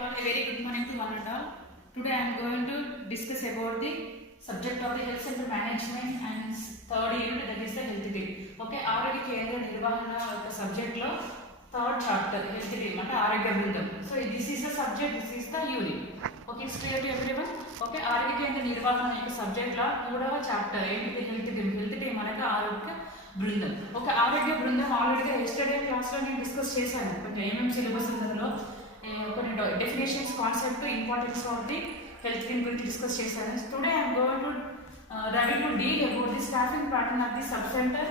A very good morning to one and all. Today I am going to discuss about the subject of the health center management and third unit, that is the health team. Okay, ఆరోగ్య కేంద్ర నిర్వహణ యొక్క subject లో third chapter health team అంటే ఆరోగ్య బృందం. So this is the subject, this is the unit. Okay, it's clear to everyone. Okay, ఆరోగ్య కేంద్ర నిర్వహణ యొక్క సబ్జెక్ట్ లో మూడవ చాప్టర్ ఏంటి? Health team. హెల్త్ టీమ్ అనగా ఆరోగ్య బృందం. ఒక ఆరోగ్య బృందం ఆల్రెడీగా ఎస్టర్డే క్లాస్ లో నేను డిస్కస్ చేశాను. ఓకే, ఏమేమి సిలబస్ ఉందో కొన్ని definitions, concept, importance of the health team గురించి డిస్కస్ చేశాను. Today I'm going to ready to deal about the staffing pattern of the sub center,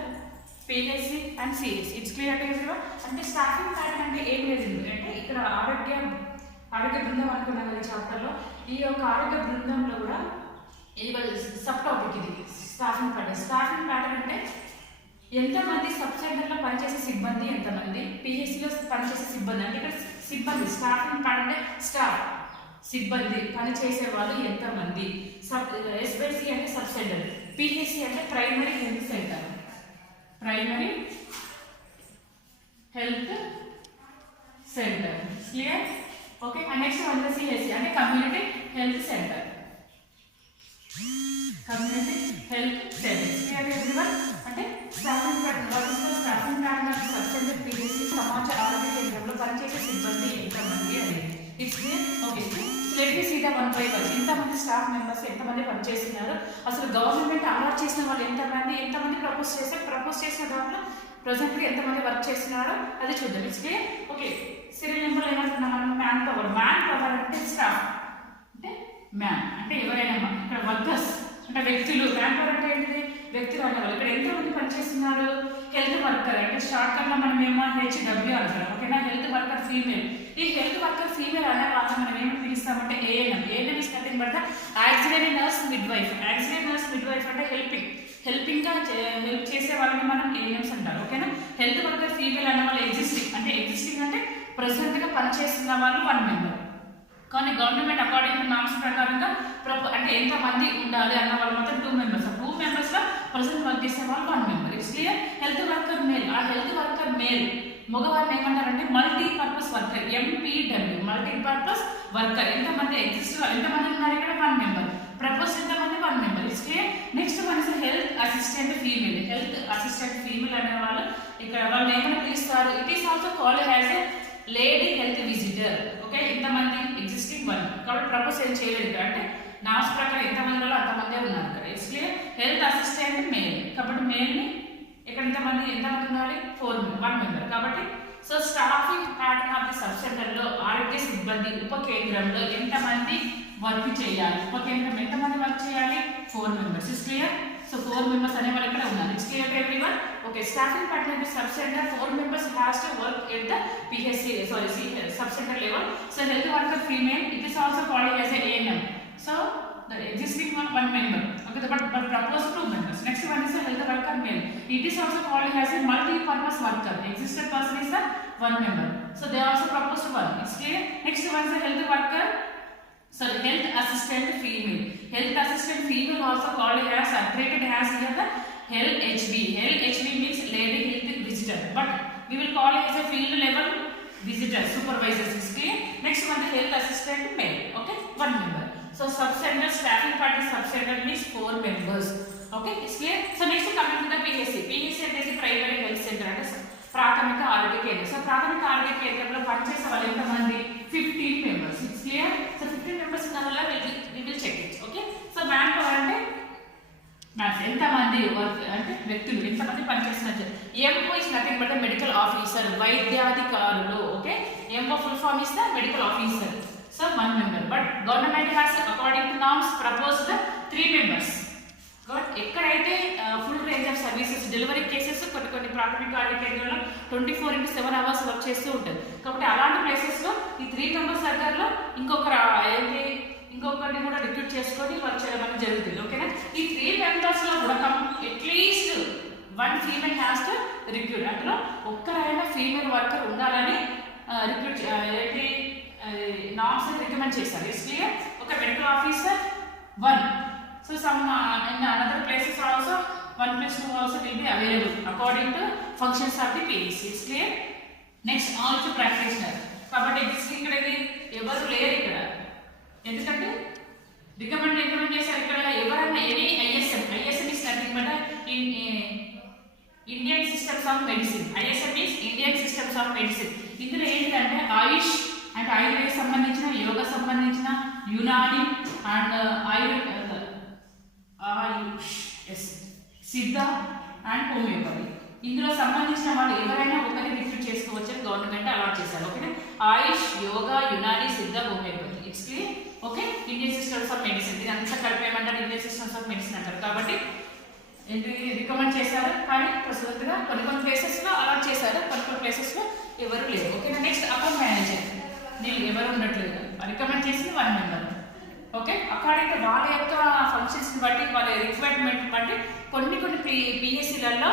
PHC and CHC. It's clear to everyone. అంటే staffing pattern అంటే ఏం లేదు, అంటే ఇక్కడ ఆరోగ్య బృందం అనుకున్నాం కదా చాప్టర్ లో. ఈ యొక్క ఆరోగ్య బృందంలో కూడా సబ్ టాపిక్ ఇది స్టాఫింగ్ ప్యాటర్న్. స్టాఫింగ్ ప్యాటర్న్ అంటే ఎంతమంది సబ్ సెంటర్ లో పనిచేసే సిబ్బంది, ఎంతమంది పిహెచ్సిలో పనిచేసే సిబ్బంది. అంటే ఇక్కడ సిబ్బంది స్టాఫింగ్ ప్యాటర్న్ అంటే స్టాఫ్ సిబ్బంది పనిచేసే వాళ్ళు ఎంతమంది. ఎస్బైసి అంటే సబ్ సెంటర్, పిహెచ్సి అంటే primary health centre, primary health centre. Clear? Okay, next one CHC అంటే community health centre, community health centre. Clear everyone? అంటే staffing pattern, staffing pattern of sub centre PHC సమాజ ఆరోగ్య కేంద్రంలో పనిచేసే సిబ్బంది ఎంతమంది అనేది. It's clear? Okay, let me see the one by one. ఎంతమంది స్టాఫ్ మెంబర్స్ ఎంతమంది పనిచేస్తున్నారు, అసలు గవర్నమెంట్ అలాట్ చేసిన వాళ్ళు ఎంతమంది ప్రపోజ్ చేశారు, ప్రపోజ్ చేసిన దాంట్లో ప్రజెంట్గా ఎంతమంది వర్క్ చేస్తున్నారో అది చూద్దాం. It's clear? Okay, serial number ఏమంటున్నాం మనం? Man power. మ్యాన్ పవర్ అంటే స్టాఫ్ అంటే మ్యాన్ అంటే ఎవరైనా, ఇక్కడ వర్కర్స్ అంటే వ్యక్తులు. మ్యాన్ పవర్ అంటే ఏంటిది? వ్యక్తులు అనేవాళ్ళు. ఇక్కడ ఎంతమంది పనిచేస్తున్నారు? హెల్త్ వర్కర్ అంటే షార్ట్ కట్ లో మనం ఏమో HW అంటాం. ఓకేనా? Health worker female. ఈ హెల్త్ వర్కర్ ఫీమేల్ అనే వాళ్ళని మనం ఏమని పిలుస్తామంటే ANM. ANM is nothing but the auxiliary nurse midwife. Auxiliary nurse midwife అంటే హెల్పింగ్ గా హెల్ప్ చేసే వాళ్ళని మనం ANMs అంటారు. ఓకేనా? హెల్త్ వర్కర్ ఫీమేల్ అనే వాళ్ళు ఎగ్జిస్టింగ్ అంటే ప్రెసెంట్ గా పనిచేస్తున్న వాళ్ళు 1 మెంబర్. కానీ గవర్నమెంట్ అకార్డింగ్ టు నామ్స్ ప్రకారంగా అంటే ఎంత మంది ఉండాలి అన్న వాళ్ళు మొత్తం 2 మెంబర్స్. 2 మెంబర్స్ లో ప్రెసెంట్ వర్క్ చేసే వాళ్ళు 1 member. It's clear? Health worker male. ఆ హెల్త్ వర్కర్ మేల్ మగవారిని ఏమంటారంటే multipurpose worker, MPW, multipurpose worker. ఎంతమంది ఎంతమంది ఉన్నారు ఇక్కడ? 1 మెంబర్. ప్రపోజ్ ఎంతమంది? 1 member. It's clear? Next one is health assistant female. Health assistant female అనే వాళ్ళు ఇక్కడ వాళ్ళు ఏమైనా పిలుస్తారు? It is also called as a lady health visitor. Okay, ఇంతమంది ఎగ్జిస్టింగ్ 1 కాబట్టి ప్రపోజ్ ఏం చేయలేదు. అంటే నామ్స్ ప్రకారం ఎంతమందిలో అంతమందే ఉన్నారు ఇక్కడ. It's clear? Health assistant male కాబట్టి మేల్ని ఇక్కడ ఎంతమంది ఉండాలి? 1 మెంబర్. కాబట్టి so staffing pattern of the sub centre లో ఆరోగ్య సిబ్బంది ఉప కేంద్రంలో ఎంతమంది వర్క్ చేయాలి? ఉప కేంద్రం ఎంతమంది వర్క్ చేయాలి? 4 members. It's clear? So 4 members అనే వాళ్ళు ఇక్కడ ఉన్నారు. It's clear to everyone? Okay, staffing pattern of the sub centre 4 members has to work at the PHC sub centre level. So health worker female, it is also called as a ANM. So the existing 1 member. Okay, but proposed 2 members. Next one is a health worker male. It is also called as a multi-purpose worker. Existing person is the 1 member. So they also proposed 1. It's clear? Next one is a health worker. So health assistant female. Health assistant female also called as separated as here the LHV. LHV means lady health visitor. But we will call it as a field level visitor, supervisors. It's clear? Next one the health assistant male. Okay, 1 member. So sub center staffing party sub center means 4 members. Okay, it's clear? So next coming to the PHC. PHC అంటే primary health centre అంటే ప్రాథమిక ఆరోగ్య కేంద్రం. So ప్రాథమిక ఆరోగ్య కేంద్రంలో పనిచేసే వాళ్ళు ఎంతమంది? 15 members. It's clear? So 15 members ఉన్న వల్ల we will check it. Okay, so man power అంటే ఎంతమంది వర్క్ అంటే వ్యక్తులు ఎంతమంది పనిచేస్తున్నారు. MO is nothing but medical officer, వైద్యాధికారులు. Okay, MO full form is the medical officer. So 1 member, but government has according to norms proposed 3 members. ఎక్కడైతే full range of services delivery cases కొన్ని ప్రాథమిక ఆరోగ్య కేంద్రంలో 24/7 అవర్స్ వర్క్ చేస్తూ ఉంటుంది. కాబట్టి అలాంటి ప్లేసెస్ లో ఈ 3 మెంబర్స్ దగ్గరలో ఇంకొకరిని కూడా రిక్రూట్ చేసుకొని వర్క్ చేయడం జరుగుతుంది. ఓకేనా? ఈ 3 మెంబర్స్ లో కూడా at least 1 female has to recruit. అందులో ఒక్కరైనా ఫీమేల్ వర్కర్ ఉండాలని రిక్రూట్ నామ్స్ రికమెండ్ చేస్తారు. It's clear? ఒక medical officer 1. So some in another places also 1+2 also will be available according to functions of the PHC. It's clear? Next, also practitioner. కాబట్టి ఇక్కడ ఎవరు లేరు ఆయుష్ అంటే ఆయుర్వేద సంబంధించిన, యోగ సంబంధించిన, యునాని అండ్ ఆయుష్ సిద్ధ అండ్ హోమియోపతి. ఇందులో సంబంధించిన వాళ్ళు ఎవరైనా ఒకరిని రిక్రూట్ చేసుకోవచ్చని గవర్నమెంట్ అలాట్ చేశారు. ఓకేనా, ఆయుష్, యోగా, యునాని, సిద్ధ, homeopathy. It's clear. Okay, Indian systems of medicine, ఇది అంతా కలిపేయమంటారు ఇండియన్ సిస్టమ్స్ ఆఫ్ మెడిసిన్ అంటారు. కాబట్టి ఏంటి రికమెండ్ చేశారు, కానీ ప్రస్తుతంగా కొన్ని ప్లేసెస్లో అలాట్ చేశారు, కొన్ని ప్లేసెస్లో ఎవరు లేరు. ఓకేనా, నెక్స్ట్ అకౌంట్ మేనేజర్, నేను ఎవరు ఉండట్లేదు, రికమెండ్ చేసింది 1 మెంబర్. ఓకే, అకార్డింగ్ టు వాళ్ళ యొక్క ఫంక్షన్స్ని బట్టి, వాళ్ళ రిక్వైర్మెంట్ బట్టి కొన్ని పిఎస్సీలలో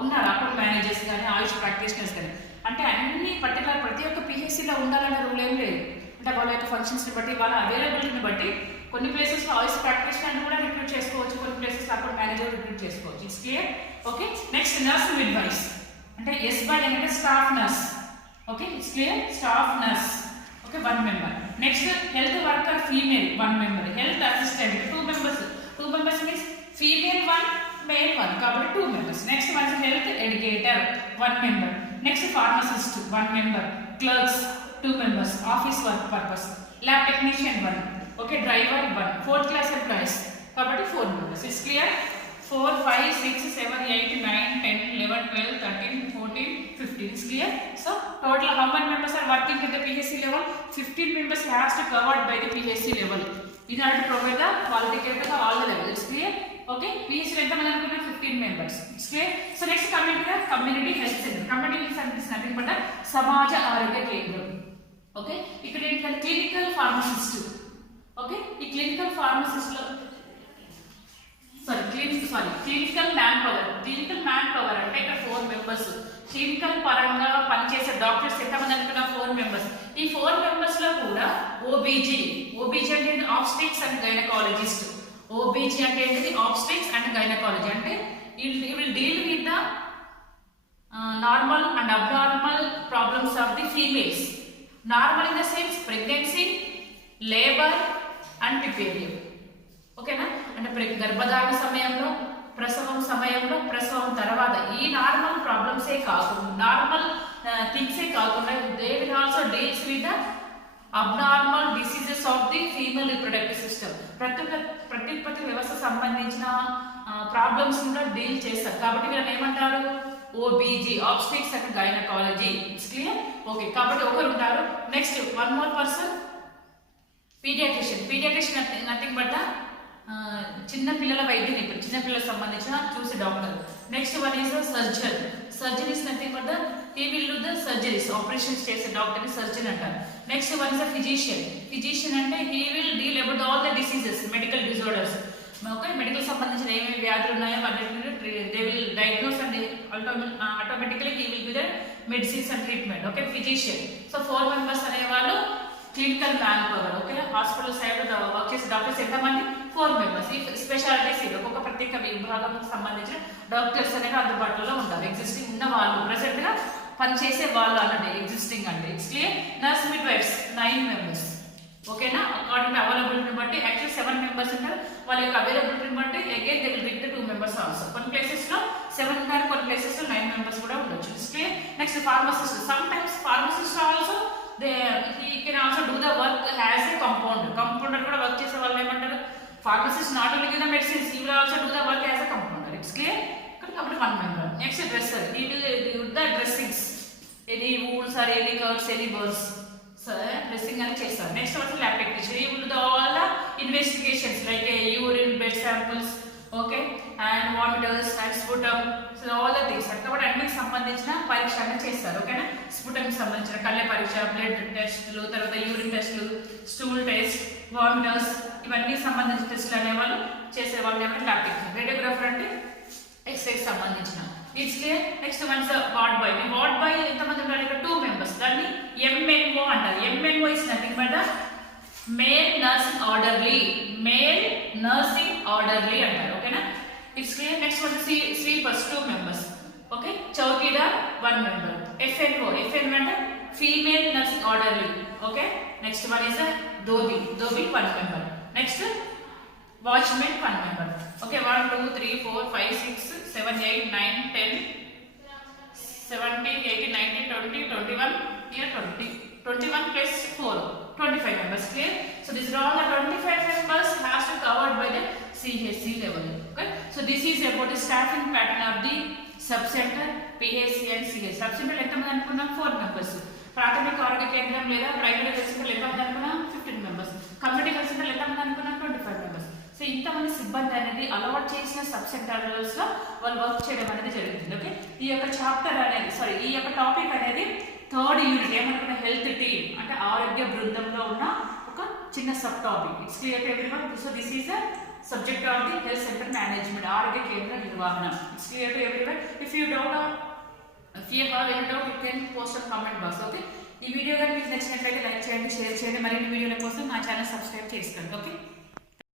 ఉన్నారు అకౌంట్ మేనేజర్స్ కానీ, ఆయుష్ ప్రాక్టీషనర్స్ కానీ. అంటే అన్ని పర్టికులర్ ప్రతి ఒక్క పిఎస్సీలో ఉండాలనే రూల్ ఏం లేదు. అంటే వాళ్ళ యొక్క ఫంక్షన్స్ని బట్టి, వాళ్ళ అవైలబిలిటీని బట్టి కొన్ని ప్లేసెస్లో ఆయుష్ ప్రాక్టీషనర్ కూడా రిక్రూట్ చేసుకోవచ్చు, కొన్ని ప్లేసెస్లో అకౌంట్ మేనేజర్ రిక్రూట్ చేసుకోవచ్చు. It's clear. Okay, next nurse midwives అంటే SY అంటే staff nurse. Okay, it's clear, staff nurse. Okay, 1 member. Next health worker female 1 member. Health assistant 2 members. 2 members means female 1 male 1 కాబట్టి 2 members. Next one health educator 1 member. Next pharmacist 1 member. Clerks 2 members office work purpose. Lab technician 1. Okay, driver 1. 4th class employees కాబట్టి 4 members. It's clear. 4, 5, 6, 7, 8, 9, 10, 11, 12, 13, 14, 15. It's clear? So, total how many members are working at the PHC level? 15 members has to covered by the PHC level. In order to provide the quality care to all the levels. It's clear? Okay? PHC level 15 members. It's clear? So, next coming to the community health center. Community health center is nothing but the Samaja Arogya Kendram. Okay? You can get the clinical pharmacist. Okay? The clinical pharmacist clinical man power. Clinical man power అంటే ఇక్కడ 4 members. Clinical పరంగా పనిచేసే doctors ఎంతమంది అనుకున్నా 4 members. ఈ 4 members లో కూడా OBG అంటే ఆబ్స్టెట్రిక్స్ అండ్ గైనకాలజిస్ట్. ఓబీజీ అంటే ఏంటిది? Obstetrics and gynaecology. అంటే he will deal with the normal and abnormal problems of the females. Normal in the sense pregnancy, labour and puerperium. ఓకేనా, అంటే గర్భధారణ సమయంలో, ప్రసవం సమయంలో, ప్రసవం తర్వాత ఈ నార్మల్ ప్రాబ్లమ్సే కాకుండా, నార్మల్ థింగ్సే కాకుండా they will also deals with the abnormal diseases of the female reproductive system. ప్రత్యుత్పత్తి వ్యవస్థ సంబంధించిన ప్రాబ్లమ్స్ కూడా డీల్ చేస్తారు. కాబట్టి వీళ్ళని ఏమంటారు? OBG, obstetrics and gynaecology. It's clear. Okay, కాబట్టి ఒకరు ఉంటారు. Next 1 more person paediatrician. Paediatrician nothing but the చిన్న పిల్లల వైద్య నిపుణులు, చిన్న పిల్లలకు సంబంధించిన చూసే doctor. Next one is surgeon. Surgeon is nothing but the he will do the surgeries, operations చేసే డాక్టర్ని సర్జన్ అంటారు. Next one is the physician. Physician అంటే he will deal about all the diseases, medical disorders. Okay, medical సంబంధించిన ఏమేమి వ్యాధులు ఉన్నాయో వాటిని they will diagnose and automatically he will be the medicines and treatment. Okay, physician. So 4 members అనేవాళ్ళు clinical man power. Okay, hospital side work చేసే doctors ఎంతమంది? 4 members. ఈ specialities ఇది ఒక్కొక్క ప్రత్యేక విభాగానికి సంబంధించిన డాక్టర్స్ అనేవి అందుబాటులో ఉంటారు. ఎగ్జిస్టింగ్ ఉన్న వాళ్ళు, ప్రెసెంట్ గా పనిచేసే వాళ్ళు అన్నట్టు ఎగ్జిస్టింగ్ అంటే. It's clear. Nurse midwives 9 members. ఓకేనా, అకార్డింగ్ టు అవైలబిలిటీని బట్టి యాక్చువల్ 7 మెంబర్స్ ఉంటారు. వాళ్ళ యొక్క అవైలబిలిటీని బట్టి అగైన్ దే విల్ రిక్ 2 మెంబర్స్ ఆల్సో. కొన్ని ప్లేసెస్ లో 7 ఉంటారు, కొన్ని ప్లేసెస్ లో 9 మెంబర్స్ కూడా ఉండొచ్చు. It's clear. Next pharmacist. Some times pharmacist also he can also do the work as a compounder. Compounder కూడా వర్క్ చేసే వాళ్ళు ఏమంటారు? Pharmacist not only give the medicines, he will also do the work as a compounder. It's clear? Complete 1 member. Next dresser. He will do the dressings. Any wounds or any cuts, any burns. So dressing and chester. Next one is lab technician. He will do all the investigations like urine, blood samples, okay, and vomiters and sputum. So all the things. కాబట్టి అన్నిటికి సంబంధించిన పరీక్షలు చేస్తారు. ఓకేనా, స్పుటంకి సంబంధించిన కళ్ళ పరీక్ష, blood టెస్టులు, తర్వాత యూరిన్ టెస్టులు, స్టూల్ టెస్ట్, వామిటర్స్, ఇవన్నీ సంబంధించిన టెస్టులు అనేవాళ్ళు చేసేవాళ్ళు ఏమంటే ల్యాబ్ టెక్నీషియన్. రేడియోగ్రాఫర్ అంటే ఎక్స్రేకి సంబంధించిన. It's clear. Next ones ward boy. ఈ వార్డ్ బాయ్ ఎంతమంది ఉంటారు? ఇక్కడ 2 మెంబర్స్. దాన్ని MNO అంటారు. MNO is nothing but male nursing orderly. Male nursing orderly అంటారు. ఓకేనా, it's clear. Next one sweepers 2 members. Okay, చౌకీదార్ 1 మెంబర్. FNO అంటే female nursing orderly. Okay, next one is ధోబి 1 member. Next watchman 1 member. Okay, 1 2 3 4 5 6 7 8 9 10 17 18 19 20 21 here 20 21 plus 4, 25 members. Clear? So these are all the 25 members has to covered by the CHC level. Okay? So this is about the staffing pattern of the subcenter, PHC and CHC. Subcenter ఎంతమంది అనుకున్నాం 4 members. ప్రాథమిక ఆరోగ్య కేంద్రం లేదా primary health centre ఎంతమంది అనుకున్నాం 15 members. Community health centre ఎంతమంది అనుకున్నాం 25 members. సో ఇంతమంది సిబ్బంది అనేది అలవాట్ చేసిన సబ్ సెంటర్స్ లో వాళ్ళు వర్క్ చేయడం అనేది జరుగుతుంది. ఓకే, ఈ యొక్క చాప్టర్ అనేది ఈ యొక్క టాపిక్ అనేది థర్డ్ యూనిట్ ఏమనుకున్న హెల్త్ టీమ్ అంటే ఆరోగ్య బృందంలో ఉన్న ఒక చిన్న sub topic. It's clear to everyone. So this is the subject of the health centre management, ఆరోగ్య కేంద్ర నిర్వహణ. It's clear to everyone. If you have any doubt you can post on comment box. Okay, ఈ video కనుక మీకు నచ్చినట్లయితే like చేయండి, share చేయండి. మరిన్ని వీడియోల కోసం మా ఛానల్ సబ్స్క్రైబ్ చేసుకోండి. ఓకే.